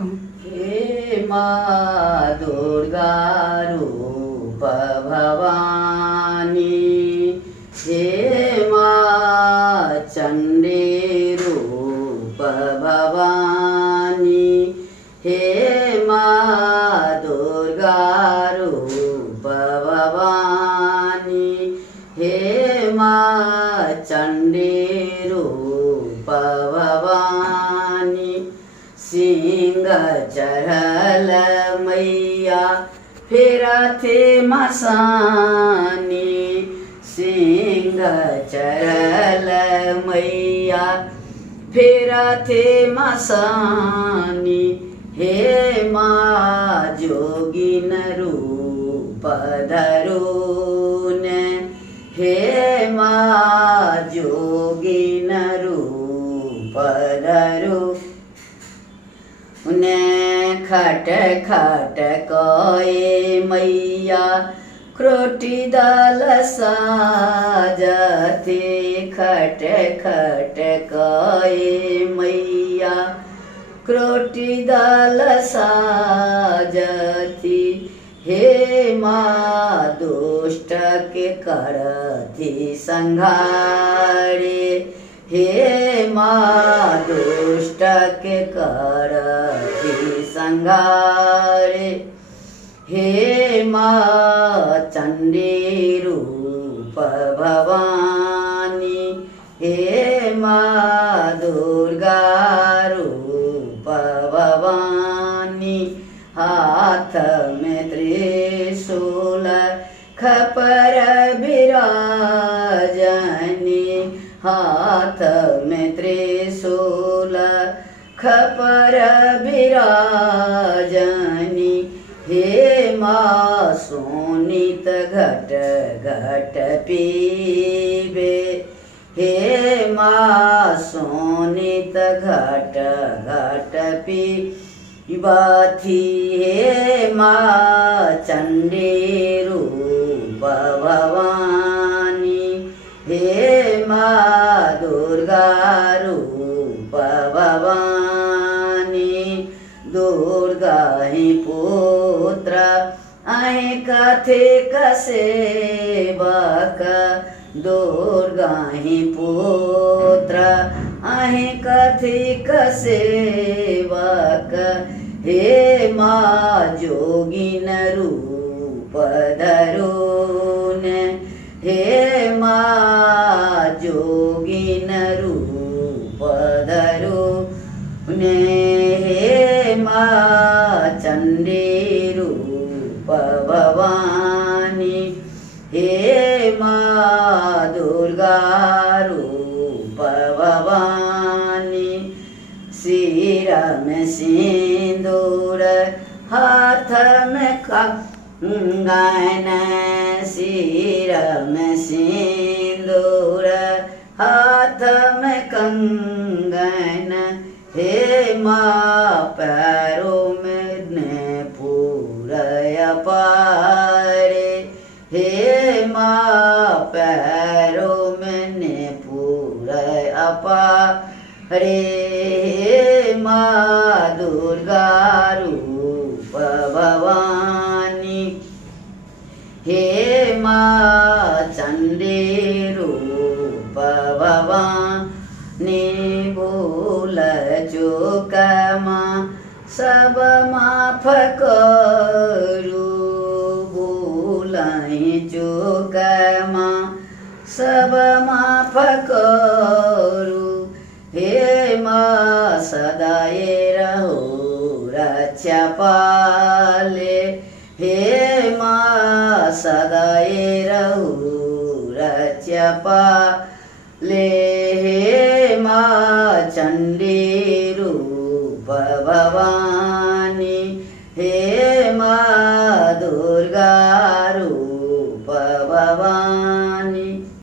कहूँ। हे माँ दुर्गा रूप भवानी, हे माँ चंडी रूप भवानी, हे माँ दुर्गा रूप भवानी, हे माँ चंडी रूप भवानी। सिंह चढ़ल मैया फेरथे मसानी, सिंह चढ़ल मैया फेरथे मसानी, हे माँ जोगिन रूप धरून, हे माँ जोगिन रूप धरून। उन्हें खट खट कोए मैया क्रोटी दल साजते, खट खट कोए मैया क्रोटी दल साजती, हे माँ दुष्ट के करती संघारे, हे माँ दुष्ट के करती संघारे, हे माँ चंडी रूप भवानी, हे माँ दुर्गा रूप भवानी। हाथ में त्रिशूल खपर विराजनी, हाथ में त्रिशूल खपर विराजनी, हे माँ सोनित घट घट पीबे, हे माँ सोनित घट घट पीबाथी, हे माँ चंडी रूप भवानी, हे माँ दुर्गा रूप भवानी। दुर्गा ही पुत्र अहि कथे कसेवक, दुर्गा ही पुत्र अहि कथे कसेवक, हे माँ जोगिन रूप धरून, हे माँ जोगिन रूप धरून, हे माँ चंडी रूप भवानी, हे माँ दुर्गा रूप भवानी। सिर में सिंदूर हाथ में कंगन, सिर में सिंदूर हाथ में कंगन, हे माँ पैरों में पूरा पारे, हे माँ पैरों में पूरा पारे, हे माँ दुर्गा रूप भवानी, हे माँ चंडी रूप भवानी। भूल चूक माँ सब माफ करू, भूल चूक माँ सब माफ करू, हे माँ सदाए रहो रक्षा पाले, हे माँ सदाए रहो रक्षा पाले, हे माँ चंडी रूप भवानी।